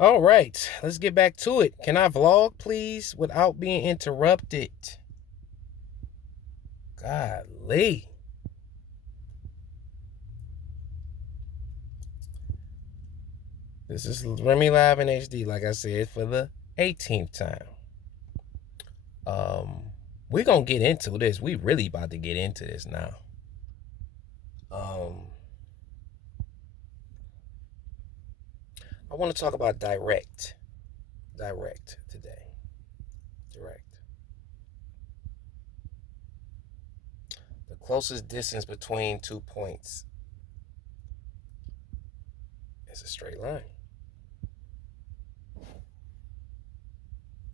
All right, let's get back to it. Can I vlog, please, without being interrupted? Golly. This is Remy Live in HD, like I said, for the 18th time. Um, we're gonna get into this. We really about to get into this now. Um, I want to talk about direct. Direct today. Direct. The closest distance between 2 points is a straight line.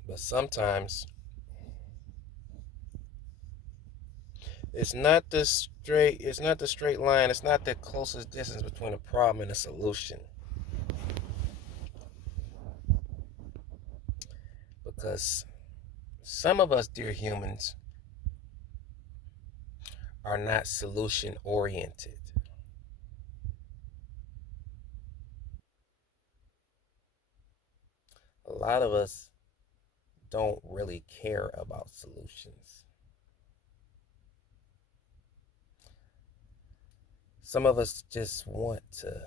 But sometimes it's not the straight line, it's not the closest distance between a problem and a solution. Because some of us, dear humans, are not solution oriented. A lot of us don't really care about solutions. Some of us just want to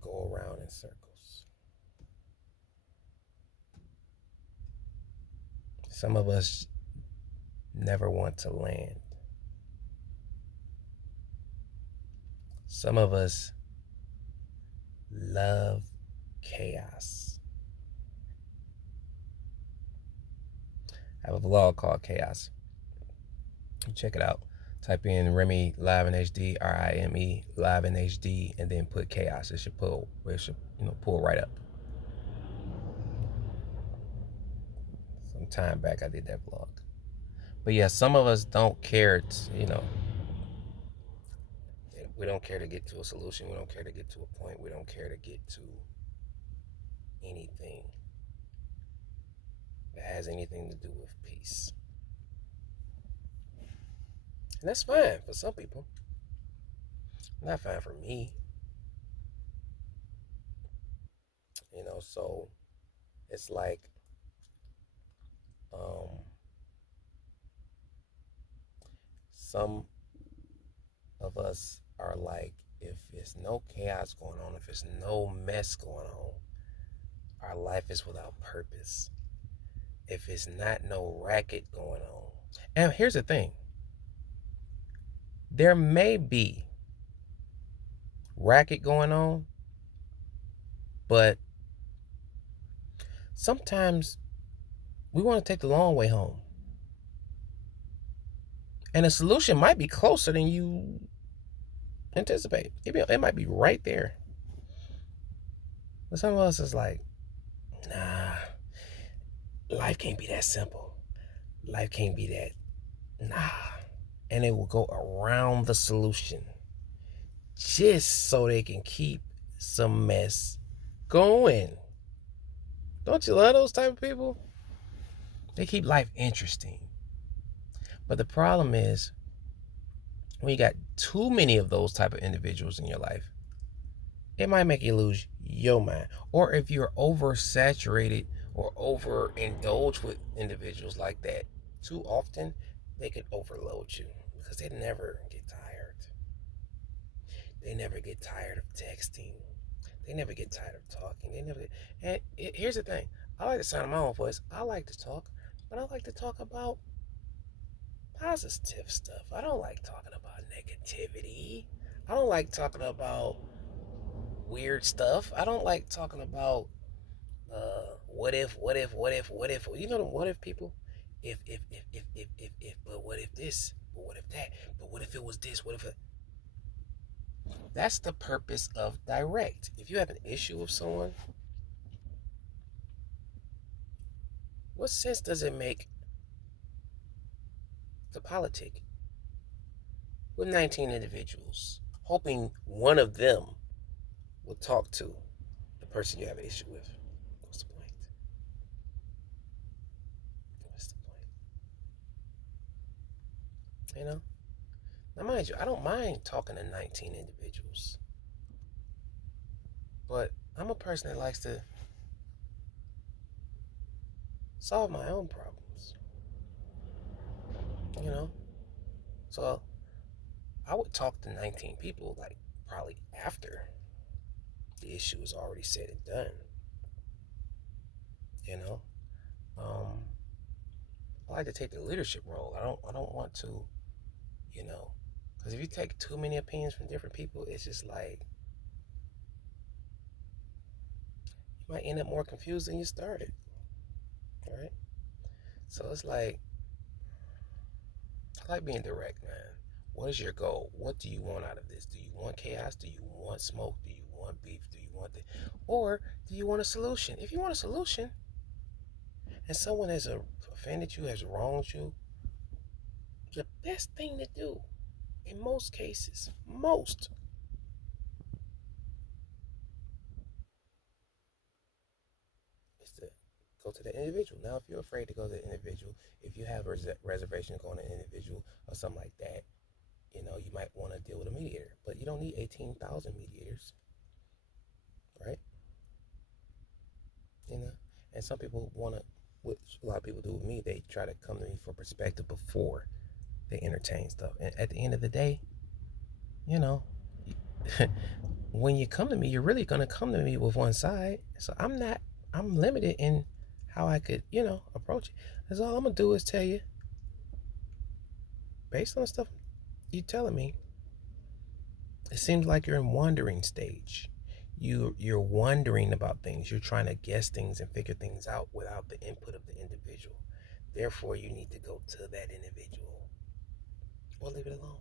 go around in circles. Some of us never want to land. Some of us love chaos. I have a vlog called Chaos. Check it out. Type in R.I.M.E Live in HD, R.I.M.E Live in HD, and then put Chaos. It should pull right up. Some time back I did that vlog. But yeah, some of us don't care we don't care to get to a solution. We don't care to get to a point. We don't care to get to anything that has anything to do with peace. And that's fine for some people. Not fine for me. So it's like some of us are like, if there's no chaos going on, if there's no mess going on, our life is without purpose. If it's not no racket going on. And here's the thing. There may be racket going on, but sometimes we want to take the long way home. And the solution might be closer than you anticipate. It might be right there. But some of us is like, nah, life can't be that simple. Life can't be that. Nah. And they will go around the solution just so they can keep some mess going. Don't you love those type of people? They keep life interesting. But the problem is, when you got too many of those type of individuals in your life, it might make you lose your mind. Or if you're oversaturated or overindulged with individuals like that too often, they could overload you because they never get tired. They never get tired of texting. They never get tired of talking. Here's the thing. I like the sound of my own voice. I like to talk, but I like to talk about positive stuff. I don't like talking about negativity. I don't like talking about weird stuff. I don't like talking about what if. You know the what if people? If, but what if this? But what if that? But what if it was this? What if it? That's the purpose of direct. If you have an issue with someone, what sense does it make to politic with 19 individuals, hoping one of them will talk to the person you have an issue with? What's the point? What's the point? You know? Now, mind you, I don't mind talking to 19 individuals. But I'm a person that likes to solve my own problems, you know? So I would talk to 19 people, like, probably after the issue is already said and done, you know? Um, I like to take the leadership role. I don't want to, you know, because if you take too many opinions from different people, it's just like you might end up more confused than you started, right? So it's like I like being direct, man. What is your goal? What do you want out of this? Do you want chaos? Do you want smoke? Do you want beef? Do you want this? Or do you want a solution? If you want a solution and someone has offended you, has wronged you, the best thing to do in most cases, is to go to the individual. Now, if you're afraid to go to the individual, if you have a reservation going to an individual or something like that, you might want to deal with a mediator. But you don't need 18,000 mediators, right? You know, and some people want to, which a lot of people do with me, they try to come to me for perspective before they entertain stuff. And at the end of the day, you know, when you come to me, you're really going to come to me with one side. So I'm limited in how I could, approach it. That's all I'm going to do is tell you, based on the stuff you're telling me, it seems like you're in wandering stage. You're wondering about things. You're trying to guess things and figure things out without the input of the individual. Therefore, you need to go to that individual or leave it alone.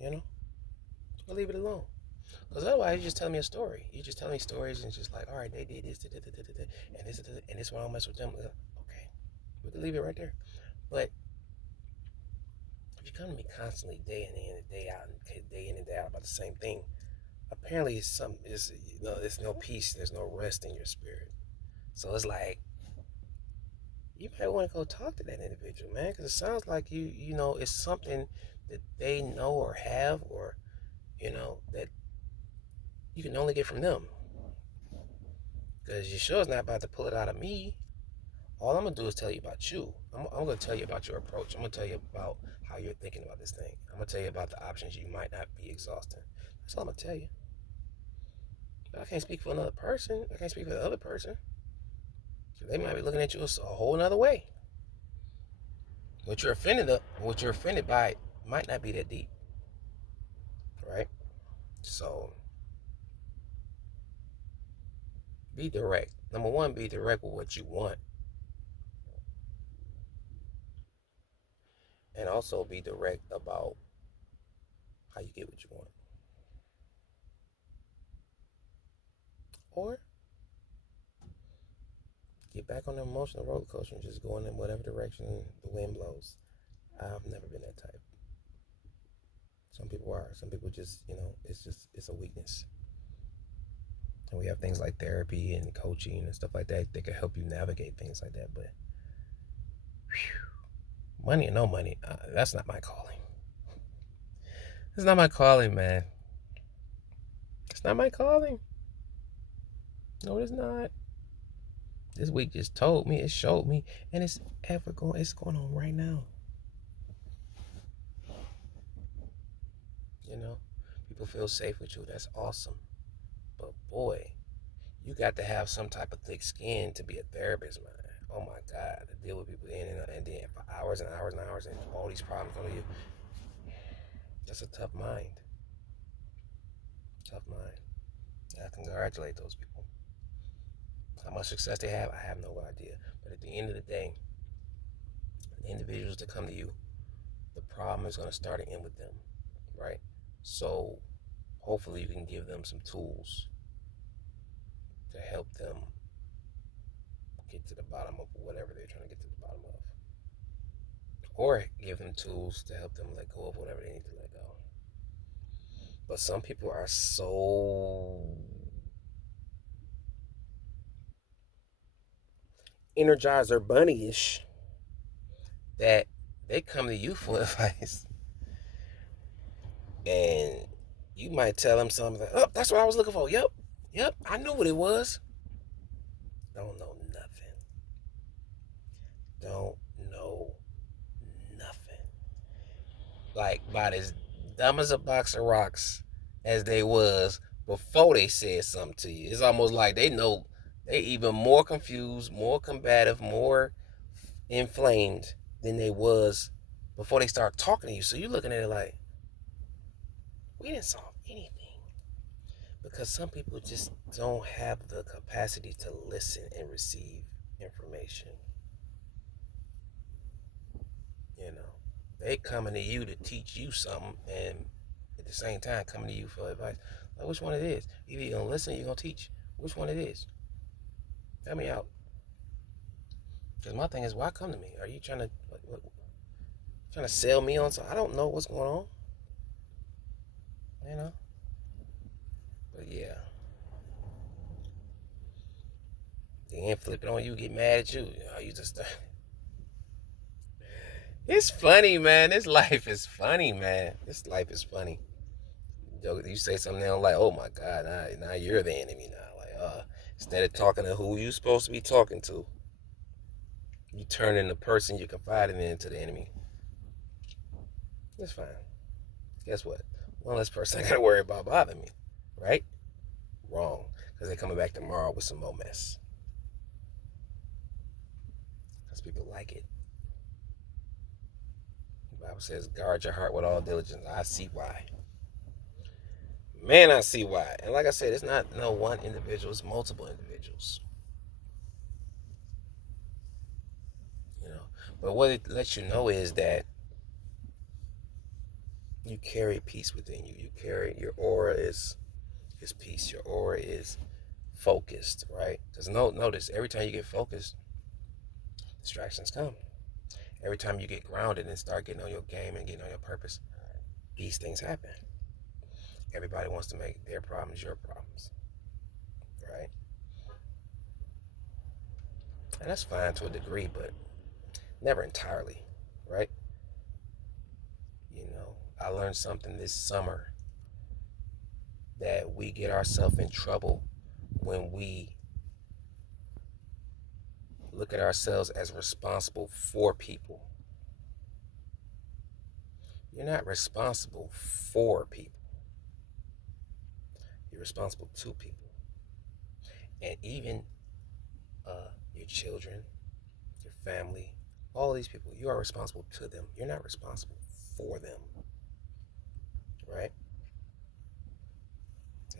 You know, or leave it alone. Because otherwise, you just tell me a story. You just tell me stories and it's just like, all right, they did this, and this, and this one, I don't mess with them. Okay, we can leave it right there. But if you come to me constantly, day in and day out, and day in and day out about the same thing, apparently there's no peace, there's no rest in your spirit. So it's like you might want to go talk to that individual, man, because it sounds like it's something that they know or have, or that you can only get from them. Because you sure is not about to pull it out of me. All I'm gonna do is tell you about you. I'm gonna tell you about your approach. I'm gonna tell you about how you're thinking about this thing. I'm gonna tell you about the options you might not be exhausting. That's all I'm gonna tell you. But I can't speak for another person. I can't speak for the other person. They might be looking at you a whole nother way. What you're offended by might not be that deep, right? So be direct. Number one, be direct with what you want, and also be direct about how you get what you want. Or get back on the emotional roller coaster and just go in whatever direction the wind blows. I've never been that type. Some people are. Some people just, it's a weakness. And we have things like therapy and coaching and stuff like that that can help you navigate things like that. But money or no money, that's not my calling. It's not my calling, man. It's not my calling. No, it's not. This week just told me, it showed me, and it's going on right now. People feel safe with you. That's awesome. But boy, you got to have some type of thick skin to be a therapist, man. Oh my God, to deal with people and then for hours and hours and hours and all these problems come to you. That's a tough mind. Tough mind. I congratulate those people. How much success they have, I have no idea. But at the end of the day, the individuals that come to you, the problem is going to start and end with them, right? So hopefully you can give them some tools to help them get to the bottom of whatever they're trying to get to the bottom of. Or give them tools to help them let go of whatever they need to let go. But some people are so Energizer Bunny-ish that they come to you for advice. And You might tell him something like, oh, that's what I was looking for. Yep, I knew what it was. Don't know nothing. Don't know nothing. Like, about as dumb as a box of rocks as they was before they said something to you. It's almost like they know they even more confused, more combative, more inflamed than they was before they start talking to you. So you're looking at it like, we didn't solve anything. Because some people just don't have the capacity to listen and receive information. You know, they coming to you to teach you something, and at the same time coming to you for advice. Like, which one it is? Either you're gonna listen, or you're gonna teach. Which one it is? Help me out. Because my thing is, why come to me? Are you trying to trying to sell me on something? I don't know what's going on. You know. But yeah, then flip it on you, get mad at you. You just. It's funny, man. This life is funny, man. This life is funny. You say something they don't like, oh my God, now you're the enemy now. Like, instead of talking to who you supposed to be talking to, you turning the person you're confiding in into the enemy. It's fine. Guess what? One less person I gotta worry about bothering me, right? Wrong, because they're coming back tomorrow with some more mess. Because people like it. The Bible says, guard your heart with all diligence. I see why. Man, I see why. And like I said, it's not no one individual, it's multiple individuals. You know. But what it lets you know is that you carry peace within you. You carry your aura is peace. Your aura is focused, right? Because notice every time you get focused, distractions come. Every time you get grounded and start getting on your game and getting on your purpose, these things happen. Everybody wants to make their problems your problems, right? And that's fine to a degree, but never entirely, right? You know, I learned something this summer that we get ourselves in trouble when we look at ourselves as responsible for people. You're not responsible for people. You're responsible to people. And even your children, your family, all these people, you are responsible to them. You're not responsible for them, right?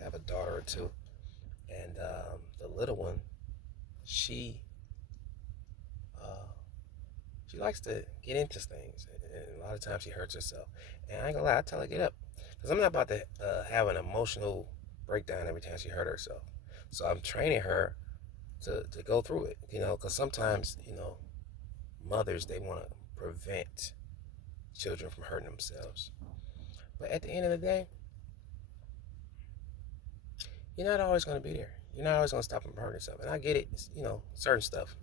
I have a daughter or two, and the little one, she she likes to get into things, and a lot of times she hurts herself. And I ain't gonna lie, I tell her get up, because I'm not about to have an emotional breakdown every time she hurt herself. So I'm training her to go through it, you know, because sometimes, you know, mothers, they want to prevent children from hurting themselves. But at the end of the day, you're not always going to be there. You're not always going to stop them from hurting themselves. And I get it, you know, certain stuff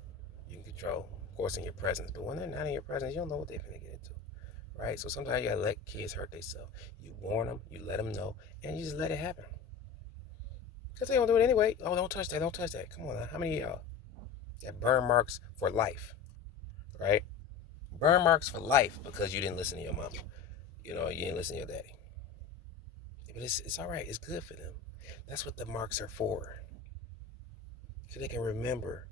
you can control, of course, in your presence. But when they're not in your presence, you don't know what they're going to get into, right? So sometimes you got to let kids hurt themselves. You warn them, you let them know, and you just let it happen. Because they don't do it anyway. Oh, don't touch that, don't touch that. Come on now. How many of y'all got burn marks for life, right? Burn marks for life because you didn't listen to your mama. You know, you didn't listen to your daddy. But it's all right. It's good for them. That's what the marks are for. So they can remember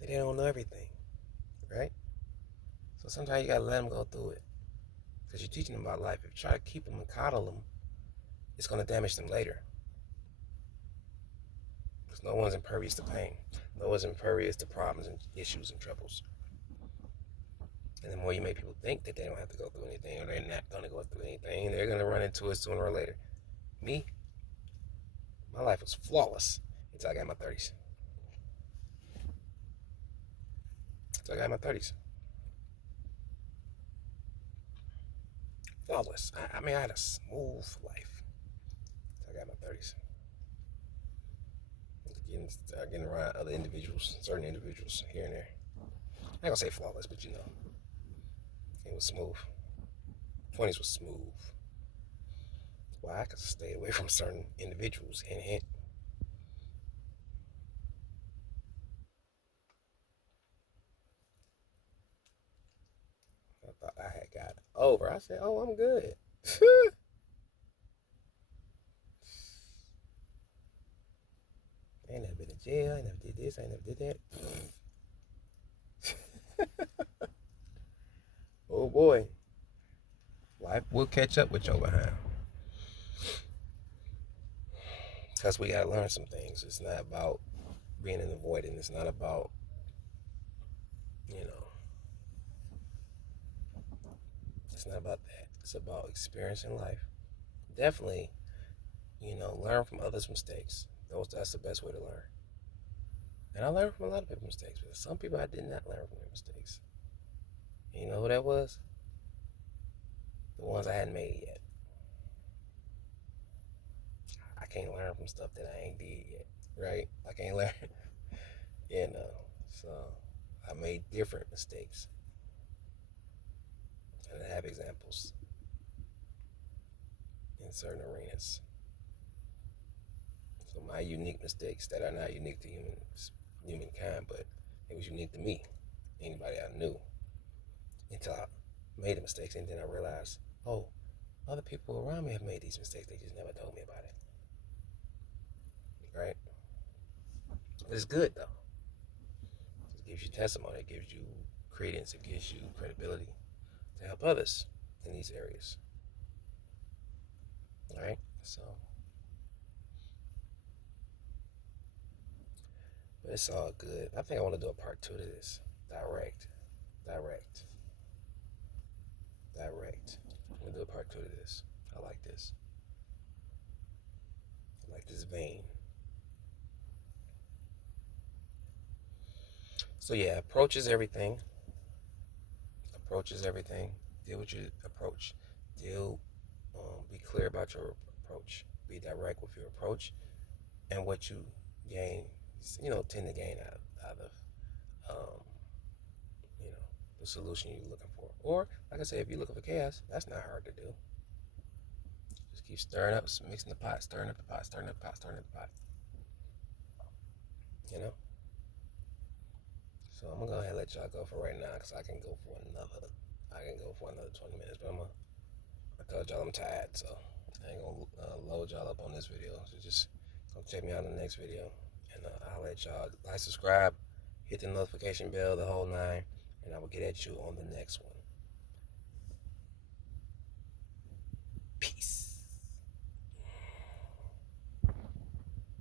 that they don't know everything, right? So sometimes you got to let them go through it because you're teaching them about life. If you try to keep them and coddle them, it's going to damage them later. Because no one's impervious to pain. No one's impervious to problems and issues and troubles. And the more you make people think that they don't have to go through anything or they're not going to go through anything, they're going to run into it sooner or later. Me, my life was flawless until I got in my 30s. Until I got in my 30s. Flawless. I mean, I had a smooth life until I got in my 30s. Getting around other individuals, certain individuals here and there. I ain't gonna say flawless, but you know, it was smooth. 20s was smooth. why I could stay away from certain individuals. Hint, hint. I thought I had got over. I said, "Oh, I'm good." I ain't never been to jail. I ain't never did this. I ain't never did that. Oh boy, life will catch up with your behind. Because we gotta learn some things. It's not about being in the void, and it's not about, you know, it's not about that. It's about experiencing life. Definitely, learn from others' mistakes. That's the best way to learn. And I learned from a lot of people's mistakes, but some people I did not learn from their mistakes. And you know who that was? The ones I hadn't made yet. I can't learn from stuff that I ain't did yet, right? I can't learn, you know. So I made different mistakes, and I have examples in certain arenas. So my unique mistakes that are not unique to humankind, but it was unique to me, anybody I knew, until I made the mistakes, and then I realized, oh, other people around me have made these mistakes. They just never told me about it, right? But it's good though. It gives you testimony. It gives you credence. It gives you credibility to help others in these areas, right? So, but it's all good. I think I want to do a part 2 to this. Direct, direct, direct. I'm gonna do a part 2 to this. I like this. I like this vein. So yeah, approach is everything. Approach is everything. Deal with your approach. Be clear about your approach. Be direct with your approach and what you gain. Tend to gain out of, um, you know, the solution you're looking for. Or, like I said, if you're looking for chaos, that's not hard to do. Just keep stirring up, mixing the pot, stirring up the pot, stirring up the pot, stirring up the pot. You know. So I'm gonna go ahead and let y'all go for right now, cause I can go for another 20 minutes. But I told y'all I'm tired, so I ain't gonna load y'all up on this video. So just go check me out in the next video, and I'll let y'all like, subscribe, hit the notification bell, the whole nine, and I will get at you on the next one. Peace.